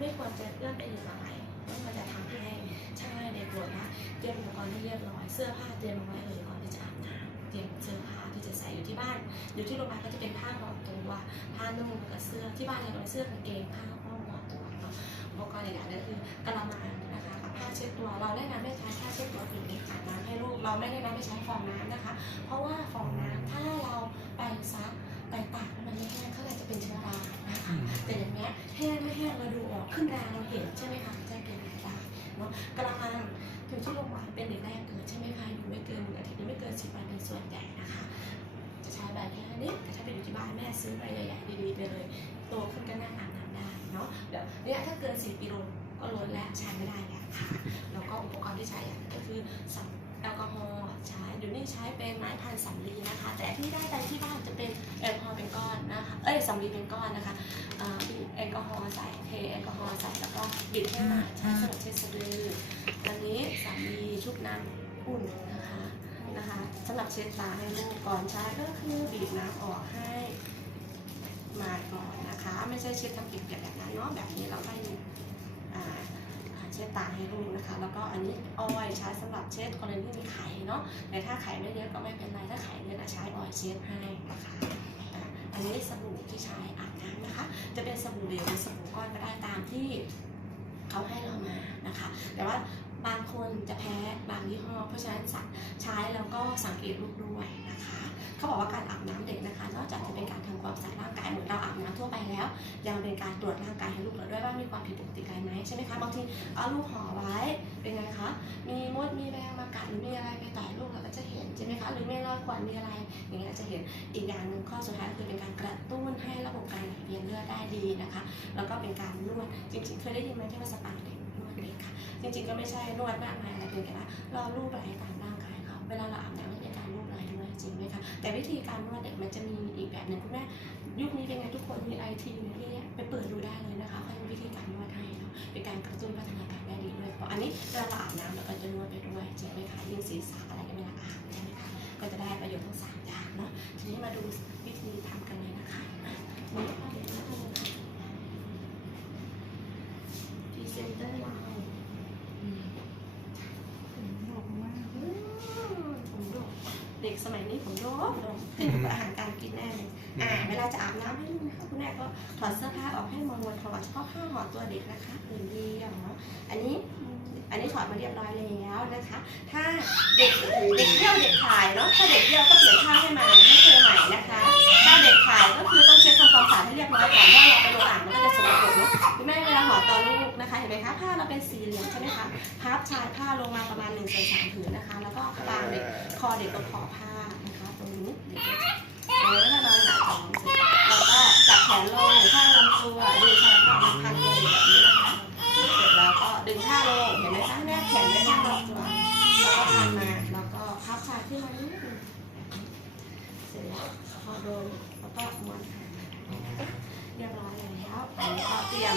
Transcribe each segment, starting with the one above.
ไม่ควรจะเอื้อมไปหยิบอะไรมันจะทำให้ใช่เด็กปวดนะเตรียมอุปกรณ์ให้เรียบร้อยเสื้อผ้าเตรียมเอาไว้เลยก่อนที่จะอาบน้ำเตรียมเสื้อผ้าที่จะใส่อยู่ที่บ้านอยู่ที่โรงพยาบาลก็จะเป็นผ้าห่อตัวผ้านุ่งกับเสื้อที่บ้านเราเป็นเสื้อกางเกงผ้าห้องห่อตัวเนาะอุปกรณ์อย่างๆนั่นคือกระมังนะคะกับผ้าเช็ดตัวเราแนะนำให้ใช้ผ้าเช็ดตัวผิวเด็กอาบน้ำให้ลูกเราไม่แนะนำให้ใช้ฟองน้ำนะคะ เพราะว่าฟองน้ำถ้าเราไปซักไปตากมันไม่แห้งข้างในจะเป็นเชื้อรา แต่อย่างเงี้ยแห้งไม่แห้งเราดูออกขึ้นราเราเห็นใช่ไหมคะจะเป็นแบบได้เนาะกระมังอยู่ที่โรงพยาบาลเป็นเด็กแรกเกิดใช่ไหมคะอยู่ไม่เกินหนึ่งอาทิตย์หรือไม่เกินสิบวันเป็นส่วนใหญ่นะคะ จะใช้แบบแค่นี้แต่ถ้าไปอยู่ที่บ้านแม่ซื้อใบใหญ่ๆดีๆไปเลยโตขึ้นก็นั่งอาบน้ำได้เนาะเดี๋ยวเนี่ยถ้าเกินสี่กิโลก็ล้นแล้วใช้ไม่ได้แล้วค่ะแล้วก็อุปกรณ์ที่ใช้อย่างหนึ่งก็คือสัม นี้ใช้เป็นไม้พันสำลีนะคะ แต่ที่ได้ไปที่บ้านจะเป็นแอลกอฮอล์เป็นก้อนนะคะ เอ้ยสำลีเป็นก้อนนะคะอ่าบีบแอลกอฮอล์ใส่เทแอลกอฮอล์ใส่แล้วก็บีบให้หมาใช้สำหรับเช็ดสะดืออันนี้สามีชุบน้ำอุ่นนะคะนะคะสำหรับเช็ดตาให้ลูกก่อนใช้ก็คือบีบน้ำออกให้หมาก่อนนะคะ ไม่ใช่เช็ดทำเปียกๆแบบนั้นเนาะแบบนี้เราก็อยู่อ่า ช็ดตาให้ลูกนะคะ แล้วก็อันนี้ออยใช้สำหรับเช็ดกรณีที่มีไข่เนาะแต่ถ้าไข่ไม่เยอะก็ไม่เป็นไรถ้าไข่เยอะนะใช้ออยเช็ดให้นะคะอันนี้สบู่ที่ใช้อาบน้ำนะคะ จะเป็นสบู่เหลวหรือสบู่ก้อนก็ได้ตามที่เขาให้เรามานะคะ แต่ว่าบางคนจะแพ้บางยี่ห้อ เพราะฉะนั้นใช้แล้วก็สังเกตลูก เขาบอกว่าการอาบน้ำเด็กนะคะ นอกจากจะเป็นการทำความสะอาดร่างกายเหมือนเราอาบน้ำทั่วไปแล้ว ยังเป็นการตรวจร่างกายให้ลูกเราด้วยว่ามีความผิดปกติอะไรไหมใช่ไหมคะบางทีเอาลูกห่อไว้เป็นไงคะมีมดมีแมงมากัดหรือมีอะไรไปต่อยลูกเราก็จะเห็นใช่ไหมคะหรือไม่รอดขวัญมีอะไรอย่างเงี้ยจะเห็นอีกอย่างหนึ่งข้อสุดท้ายคือเป็นการกระตุ้นให้ระบบการไหลเวียนเลือดได้ดีนะคะ แล้วก็เป็นการนวดจริงๆเคยได้ยินไหมที่ว่าสปาเด็กนวดเด็กค่ะจริงๆก็ไม่ใช่นวดมากมายอะไรเพียงแต่ว่าเราลูบไหลตามร่างกายเขาเวลาเราอาบน้ำ จริงไหมคะแต่วิธีการนวดเด็กมันจะมีอีกแบบหนึ่งคุณแม่ยุคนี้เป็นไงทุกคนมีไอทีมีเยอะแยไปเปิดดูได้เลยนะคะเขาจะมีวิธีการนวดให้เนาะเป็นการกระตุ้นพัฒนาการได้ดีด้วยเพราะอันนี้เวลาเราอาบน้ำเราก็จะนวดไปด้วยจริงไหมคะยิ่งศีรษะอะไรก็ไม่ละอาบใช่ไหมคะก็จะได้ประโยชน์ทั้งสามอย่างเนาะทีนี้มาดูวิธีทำกันเลยนะคะอะนี่ก็เดี๋ยวเราจะทำพรีเซนเตอร์เราอืม ผมดกมาก อืมผมดก เด็กสมัยนี้ผมดกดกเป็นอาหารการกินแน่เลยอ่าเวลาจะอาบน้ำให้ลูกนะคะคุณแม่ก็ถอดเสื้อผ้าออกให้มวนถอดเฉพาะผ้าห่อตัวเด็กนะคะอื่นเดียวเนาะอันนี้อันนี้ถอดมาเรียบร้อยแล้วนะคะ ถ้าเด็กเด็กเที่ยวเด็กถ่ายเนาะถ้าเด็กเที่ยวก็เปลี่ยนผ้าให้ใหม่ให้เธอใหม่นะคะ ถ้าเด็กถ่ายก็คือต้องเช็ดทำความสะอาดให้เรียบร้อยก่อนเพราะเราไปโรงอ่างมันก็จะสกปรกเนาะคุณแม่ ไหมคะผ้าเราเป็นสีเหลืองใช่ไหมคะพับชายผ้าลงมาประมาณหนึ่งส่วนสามผืนนะคะ แล้วก็กางเด็กคอเด็กตรงขอบผ้านะคะตรงนี้เด็กเออถ้านอนหงายท้องเสร็จแล้วก็จับแขนลงข้างลำตัวดึงชายผ้ามาพันตัวเด็กแบบนี้นะคะเสร็จแล้วก็ดึงผ้าลงเห็นไหมคะแนบแขนไว้ข้างลำตัวแล้วก็พันมาแล้วก็พับชายขึ้นมานิดนึงเสร็จแล้วพอโดนแล้วก็ม้วนเรียบร้อยแล้วอันนี้ก็เตรียม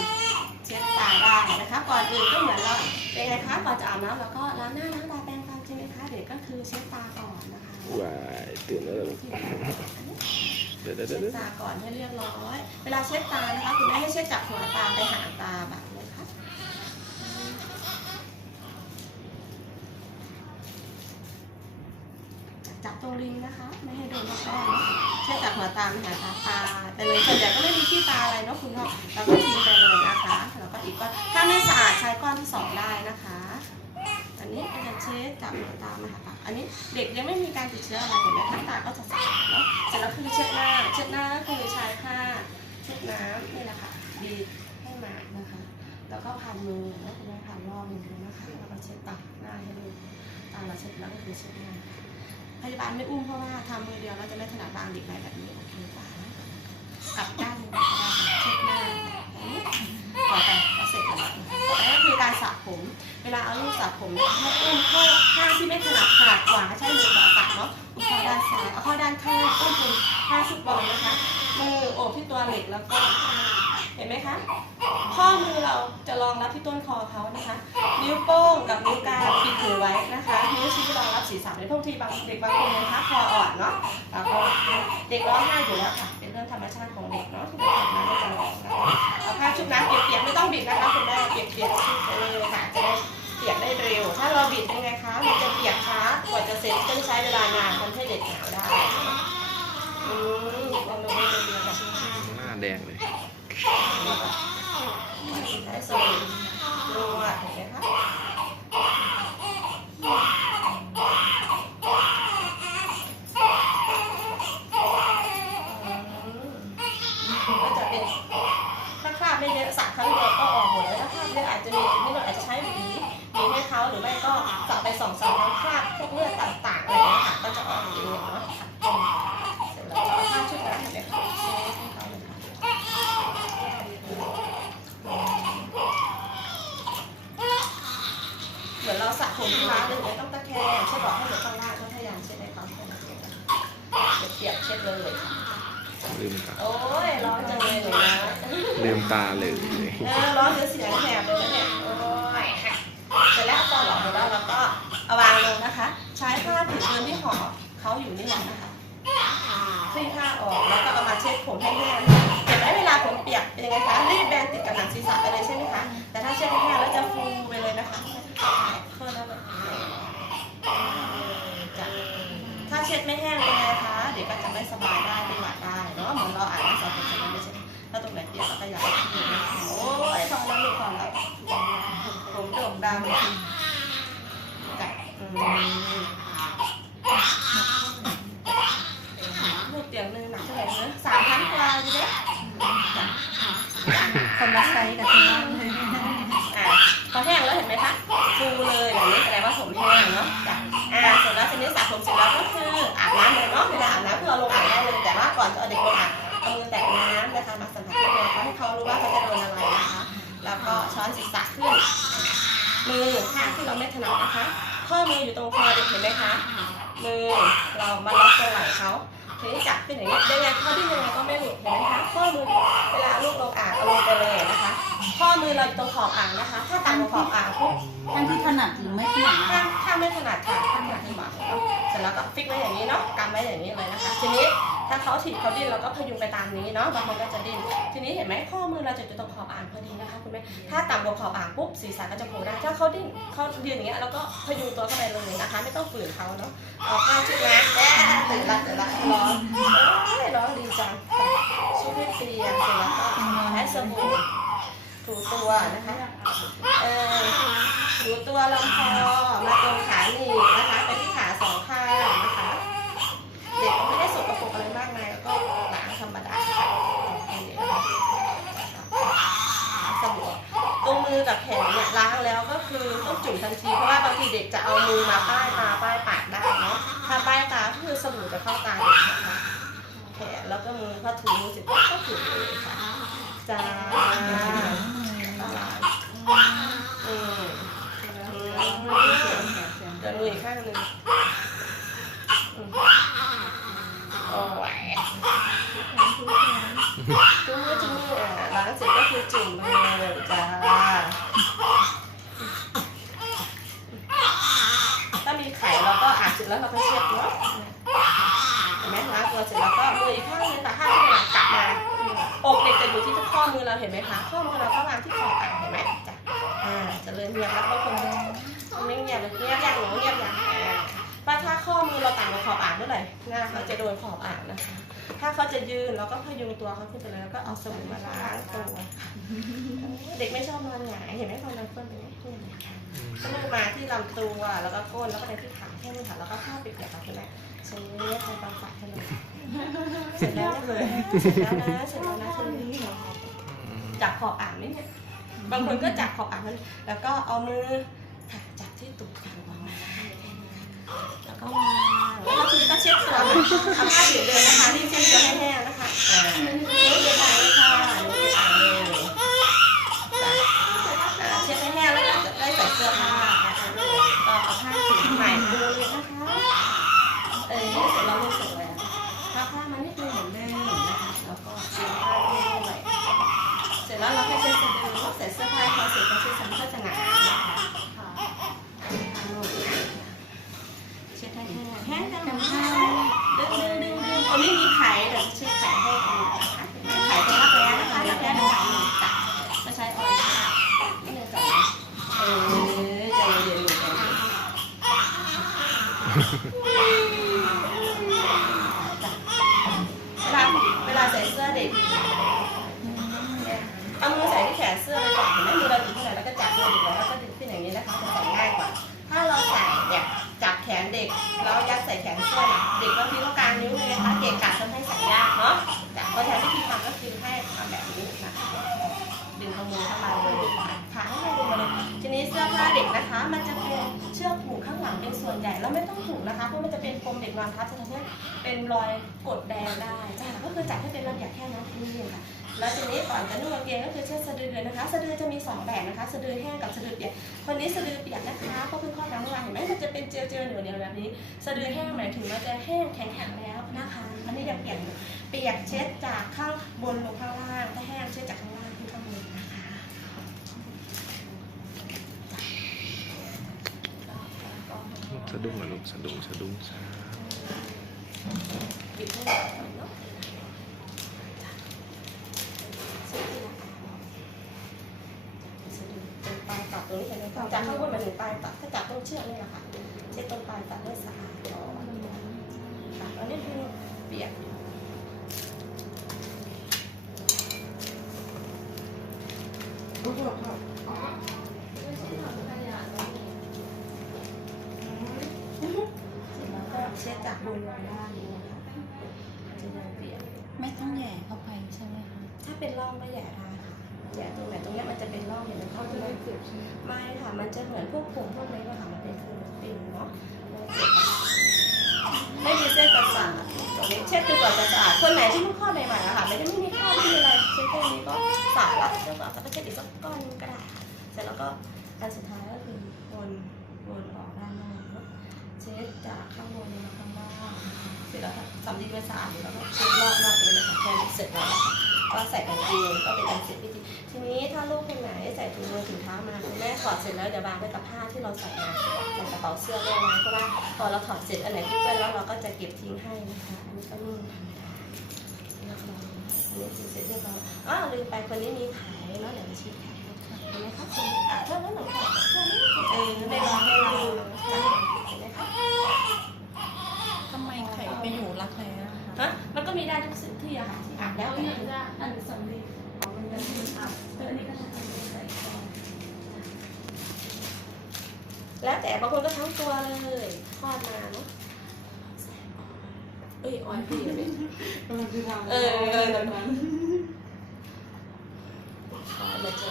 เช็ดตาได้นะคะ ก่อนอื่นก็เหมือนเราเป็นไงคะก่อนจะอาบน้ำแล้วก็ล้างหน้าล้างตาแปรงฟันใช่ไหมคะเด็กก็คือเช็ดตาก่อนนะคะว้ายตื่นแล้วเหรอเดี๋ยวเดี๋ยวเช็เดี๋ยวดตาก่อนให้เรียบร้อย เวลาเช็ดตานะคะคุณแม่ให้เช็ดจากหัวตาไปหางตาแบบนี้ค่ะ จับตรงริมนะคะ ไม่ให้โดนรอบแป้งใช่จากหัวตาไปหาตาตาไปเลยส่วนใหญ่ก็ไม่มีที่ตาอะไรเนาะคุณพ่อเราก็ทิ้งไปเลยนะคะแล้วก็อีกก้อนถ้าไม่สะอาดใช้ก้อนที่สองได้นะคะ อันนี้อาจารย์เช็ดจากหัวตามาหาตาอันนี้เด็กยังไม่มีการติดเชื้ออะไรเห็นไหมคะตาก็จะสะอาดเนาะเสร็จแล้วคือเช็ดหน้าเช็ดหน้าคือใช้ผ้าเช็ดน้ำนี่แหละค่ะบีให้มานะคะ แล้วก็พันมือแล้วคุณแม่พันรอบหนึ่งนะคะแล้วก็เช็ดตาหน้าให้ดูตาเราเช็ดแล้วก็คือเช็ดหน้า พยาบาลไม่อุ้มเพราะว่าทำมือเดียวแล้วจะไม่ถนัดวางเด็กไปแบบนี้โอเคป่ะกลับด้านหนึงก็ได้ค่ะเช็ดหน้าต่อไปก็เสร็จแล้วต่อไปก็คือการสระผม เวลาเอาลูกสระผมให้อุ้มเข้าข้างที่ไม่ถนัดขาดขวาใช้มือขวาสระเนาะอุ้มเข้าด้านซ้ายเอาเข้าด้านข้างอุ้มเป็นท่าฟุตบอลนะคะมือโอบที่ตัวเหล็กแล้วก็ ห็นไหมคะ ข้อมือเราจะรองรับที่ต้นคอเขานะคะ นิ้วโป้งกับนิ้วกลางปิดหูไว้นะคะ นิ้วชี้รองรับศีรษะในพวกที่บางเด็กบางคนนะคะคออ่อนเนาะแล้วก็เด็กร้องไห้อยู่แล้วค่ะ เป็นเรื่องธรรมชาติของเด็กเนาะที่เด็กทำน้ำก็จะร้องนะคะเอาผ้าชุบน้ำเปียกๆไม่ต้องบิดนะคะคุณแม่เปียกๆชุบไปเลยค่ะจะได้เปียกได้เร็ว ถ้าเราบิดยังไงคะมันจะเปียกช้ากว่าจะเสร็จต้องใช้เวลานานทำให้เด็กหนาวได้อืมลองดูดูดูค่ะหน้าแดงเลย ครั้งคราบพวกเลือดต่างๆอะไรอย่างเงี้ยค่ะก็จะออกเองเนาะเสร็จแล้วก็เอาผ้าชุดนั้นเห็นไหมคะเช็ดให้เขาเลยค่ะเหมือนเราสระผมทุกครั้งเลยไม่ต้องตะแคงใช่บอกให้เหลือข้างล่างก็พยายามเช็ดให้เขาแค่นั้นเองเปียกๆเช็ดเลยลืมตาโอ้ยร้อนจังเลยหนูนะลืมตาเลยเออร้อนจนเสียงแหบเลย เขาอยู่นี่แหละนะคะคลี่ผ้าออกแล้วก็เอามาเช็ดผมให้แห้งเห็นไหมเวลาผมเปียกเป็นยังไงคะรีบแบนติดกับหนังศีรษะไปเลยใช่ไหมคะ แต่ถ้าเช็ดให้แห้งแล้วจะฟูไปเลยนะคะเพิ่มแล้วจะถ้าเช็ดไม่แห้งเป็นไงคะ เดี๋ยวก็จะไม่สบายได้เป็นหวัดได้เนาะเหมือนเราอ่านหนังสือเป็นไม่ใช่ถ้าตรงไหนเปียกก็ขยายทีนะคะโอ้ยพอแล้วลูกพอแล้วผมโด่งดังจ้ะอืมลูกเตียงหนึงหนักเท่าไหร่เนอะสามพันกว่าเลยเด้จ้ะ คนละไซส์กับที่บ้านเลย อะพอแห้งแล้วเห็นไหมคะฟูเลยแบบนี้แสดงว่าผมแห้งเนาะจ้ะอ่าเสร็จแล้วทีนี้สระผมเสร็จแล้วก็คืออาบ น้ำเลยเนาะเวลาอาบน้ำเพื่อเอาลงอางได้เลย แต่ว่าก่อนจะเอาเด็กลงอางเอามือแตะน้ำนะคะมาสัมผัสที่ตัวเขาให้เขารู้ว่าเขาจะโดนอะไรนะคะ แล้วก็ช้อนศีรษะขึ้น มือข้างที่เราไม่ถนัดนะคะ ข้อมืออยู่ตรงคอเด็กเห็นไหมคะ มือเรามาล็อกตรงไหล่เขาทีนี้จับขึ้นอย่างนี้ยังไงเขาดิ้นยังไงก็ไม่หลุดเห็นไหมคะ ข้อมือเวลาลูกลงอางเอาลงไปเลยนะคะ ข้อมือเราอยู่ตรงขอบอ่างนะคะ ถ้าต่ำกว่าขอบอ่างปุ๊บท่านที่ถนัดหรือไม่ถนัดถ้าถ้าไม่ถนัดค่ะถ้าถนัดที่หมาเนาะเสร็จแล้วก็ฟิกไว้อย่างนี้เนาะกำไว้อย่างนี้เลยนะคะ ทีนี้ถ้าเขาถีบเขาดิ้นเราก็พยุงไปตามนี้เนาะบางคนก็จะดิ้นทีนี้เห็นไหมข้อมือเราจะอยู่ตรงขอบอ่างพอดีนะคะคุณแม่ถ้าต่ำกว่าขอบอ่างปุ๊บศีรษะก็จะโผล่ได้ถ้าเขาดิ้นเขายืนอย่างเงี้ยเราก็พยุงตัวเข้าไปเลยนะคะ ไม่ต้องฝืนเขาเนาะเอาผ้าชุดนะแอะตื่นละตื่นละร้อนโอ้ยร้อนดีจังชุดให้เปียกเสร็จแล้วก็ใช้สบู่ ถูตัวนะคะเออถูตัวลำคอมาตรงขาหนีบนะคะไปที่ขาสองข้างนะคะ เด็กก็ไม่ได้สกปรกอะไรมากมายแล้วก็ล้างธรรมดาค่ะค่นี้นะคะสบู่ตรงมือกับแขนเนี่ยล้างแล้วก็คือต้องจุ่มทันทีเพราะว่าบางทีเด็กจะเอามือมาป้ายตาป้ายปากได้เนาะถ้าป้ายตาก็คือสบู่จะเข้าตาเด็กนะคะแขนแล้วก็มือพอถูมือเสร็จก็ถูเลยค่ะ จ้าก็ล้างอืมอืมเดี๋ยวมืออีกข้างหนึ่งอืมโอ้ยจุ่มมือจุ่มมืออะล้างเสร็จก็คือจุ่มเลยจ้าถ้ามีไข่เราก็อาบเสร็จแล้วเราก็เช็ดเนาะเห็นไหมล้างตัวเสร็จแล้วก็มืออีกข้างนึงค่ะข้างที่หลังกลับมา อกเด็กจะอยู่ที่ข้อมือเราเห็นไหมคะ ข้อมือเราก็วางที่ขอบอ่างเห็นไหมจ้ะอ่าจะเริ่มเงียบแล้วก็คนไม่เงียบเลยเงียบอย่างหนูเงียบอย่าง อ่าถ้าข้อมือเราต่ำกว่าขอบอ่างเมื่อไหร่หน้าเขาจะโดนขอบอ่างนะคะ ถ้าเขาจะยืนเราก็พยุงตัวเขาขึ้นไปเลยแล้วก็เอาสบู่มาล้างตัวเด็กไม่ชอบนอนหงายเห็นไหมตอนนั้นเพื่อนเป็นไงเพื่อนก็ลูกมาที่ลำตัวแล้วก็ก้นแล้วก็ในที่ขาแค่นี้ค่ะแล้วก็ผ้าปิดเดี๋ยวค่ะคุณแม่เช็ดทำความสะอาดให้เลยเสร็จแล้วเลยเสร็จแล้วนะเสร็จแล้วนะคนนี้จับขอบอ่างนี่เนี่ยบางคนก็จับขอบอ่างมันแล้วก็เอามือจับที่ตุ่ม แล้วก็วางแล้วทีนี้ก็เช็ดตัวเอาผ้าผิวเดินนะคะรีบเช็ดตัวให้แห้งนะคะอ่านี่เย็นอ่างเลยค่ะนี่เย็นอ่างเลย อ่าเช็ดให้แห้งแล้วก็จะได้ใส่เสื้อผ้านะคะก็เอาผ้าสีใหม่ดูเลยนะคะเออนี่เสร็จแล้วลูกเสร็จแล้วผ้าผ้ามันนิดนึงเหมือนเดิมนะคะแล้วก็เสื้อผ้าด้วยเสร็จแล้วเราแค่เช็ดสะดือใส่เสื้อผ้าพอเสร็จก็เช็ดสำก็จะหนานะคะเช็ดให้แห้งแห้งกันค่ะดึงดึง ดึงดึงคนนี้มีไข่เดี๋ยวเช็ดไข่ให้ดูน เด็กแล้วยัดใส่แขนเสื้อเด็กบางทีก็การนิ้วเลยนะคะเกะกะทำให้ใส่ยากเนาะแต่เพราะฉะนั้นวิธีทำก็คือให้ทำแบบนี้นะดึงขโมยเข้ามาเลยถังให้ลงมาเลยทีนี้เสื้อผ้าเด็กนะคะ มันจะเเป็นส่วนใหญ่แล้วไม่ต้องผูกนะคะเพราะมันจะเป็นปมเด็กนอนทับจะทำให้เป็นรอยกดแดงได้จ้ะก็คือจัดให้เป็นระเบียบแค่นั้นเองค่ะแล้วทีนี้ก่อนจะนุ่งกางเกงก็คือเชือกสะดือนะคะสะดือจะมีสองแบบนะคะสะดือแห้งกับสะดือเปียกคนนี้สะดือเปียกนะคะก็เพิ่งคลอดน้ำเมื่อวานเห็นไหมมันจะเป็นเจลเจลเหนียวเหนียวแบบนี้สะดือแห้งหมายถึงมันจะแห้งแข็งๆแล้วนะคะอันนี้ยังเปียกอยู่เปียกเช็ดจากข้างบนลงข้างล่างถ้าแห้งเช็ดจากข้างล่างขึ้นข้างบนนะคะ สะดุ้งเหรอลูกสะดุ้งสะดุ้งสะดให้หน่อยเนาะเช็ดสะดือตรงปลายตัดตรงนี้เห็นไหมคะจากข้างบนมาถึงปลายตัดถ้าจับต้องเชือกนี่แหละค่ะเช็ดตรงปลายตัดให้สะอาดก่อนค่ะอันนี้คือเปียก แล้วก็ เช็ดจากบนลงล่างนี้นะคะจะยังเปียกไม่ต้องแหย่เข้าไปใช่ไหมคะถ้าเป็นร่องก็แหย่ได้ค่ะแหย่ตรงไหนตรงเนี้ยมันจะเป็นร่องเห็นไหมเขาจะไม่เจ็บใช่ไหมไม่ค่ะ มันจะเหมือนพวกผมพวกนี้อะค่ะมันเป็นคือปิ่นเนาะไม่เจ็บไม่มีเส้นประสาทตรงนี้เช็ดจนกว่าจะสะอาดคนไหนที่เพิ่งคลอดใหม่ๆอะค่ะไม่ได้ไม่มีข้าวไม่มีอะไรเช็ดแค่นี้ก็สะอาดละแล้วก็จะเช็ดอีกสักก้อนนึงก็ได้ค่ะเสร็จแล้วก็อันสุดท้ายก็คือวนวนออกด้านนอกเนาะ เช็ดจากข้างบนลงมาข้างล่างเส ร็จแล้วค่ะสำลีเป็นสะอาดแล้วก็เช็ดรอบนอกเองนะคะแค่นี้เสร็จแล้วก็ใส่กางเกงก็เป็นอันเสร็จพิธีทีนี้ถ้าลูกคนไหนใส่ถุงมือถุงเท้ามาคุณแม่ถอดเสร็จแล้วเดี๋ยววางไว้กับผ้าที่เราใส่มาในกระเป๋าเสื้อด้วยนะเพราะว่าพอเราถอดเสร็จอันไหนที่เปื้อนแล้วเราก็จะเก็บทิ้งให้นะคะอันนี้ก็นุ่มธรรมดาเรียบร้อยอันนี้คือเสร็จเรียบร้อยอ๋อลืมไปคนนี้มีขายเนาะเดี๋ยวมาชี้ขายเห็นไหมคะคุณอะเท่านั้นหนึ่งค่ะเท่านั้นเออไม่รอให้เราเห็นไหมคะ ทำไมไข่ไปอยู่รักแร้อะคะ ฮะ มันก็มีได้ทุกสิ่งที่อะค่ะที่อาบแล้วแต่อันสำลีของมันเป็นที่อาบเอออันนี้ก็จะทำเป็นใส่ก่อนแล้วแต่บางคนก็ทั้งตัวเลยทอดมาเนาะเอ้ยออยพี่อยู่เนี่ยกำลังจะทำเออเออแบบนั้นออยมาเจอ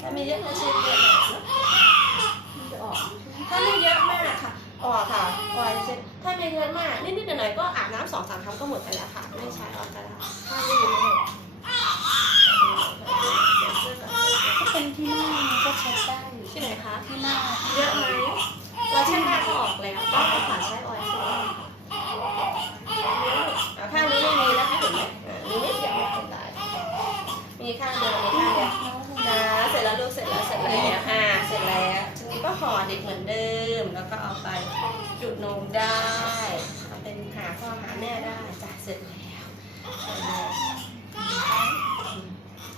ถ้ามีเยอะก็เช็ดเยอะหน่อยเนาะมันจะออก ถ้าไม่เยอะมากค่ะ ออกค่ะออยเช็ด ถ้าไม่เยอะมากนิดๆหน่อยๆก็อาบน้ำสองสามครั้งก็หมดไปแล้วค่ะ ไม่ใช้ออกก็ได้ถ้าไม่เยอะเดี๋ยวเสื้อกับเสื้อถ้าเป็นที่หน้ามันก็เช็ดได้อยู่ที่ไหนคะที่หน้าเยอะไหมเราเช็ดหน้าก็ออกแล้วก็เอาผ่านใช้ออยล์เช็ดได้ค่ะอะข้างนี้ไม่มีนะคะเห็นไหมอะมีนิดเดียวไม่เป็นไรมีข้างเดียวมีข้างเดียวนะเสร็จแล้วลูกเสร็จแล้วเสร็จแล้ว ก็ห่อเด็กเหมือนเดิม แล้วก็เอาไปจุดนมได้เป็นหาพ่อหาแม่ได้จ้ะเสร็จแล้ว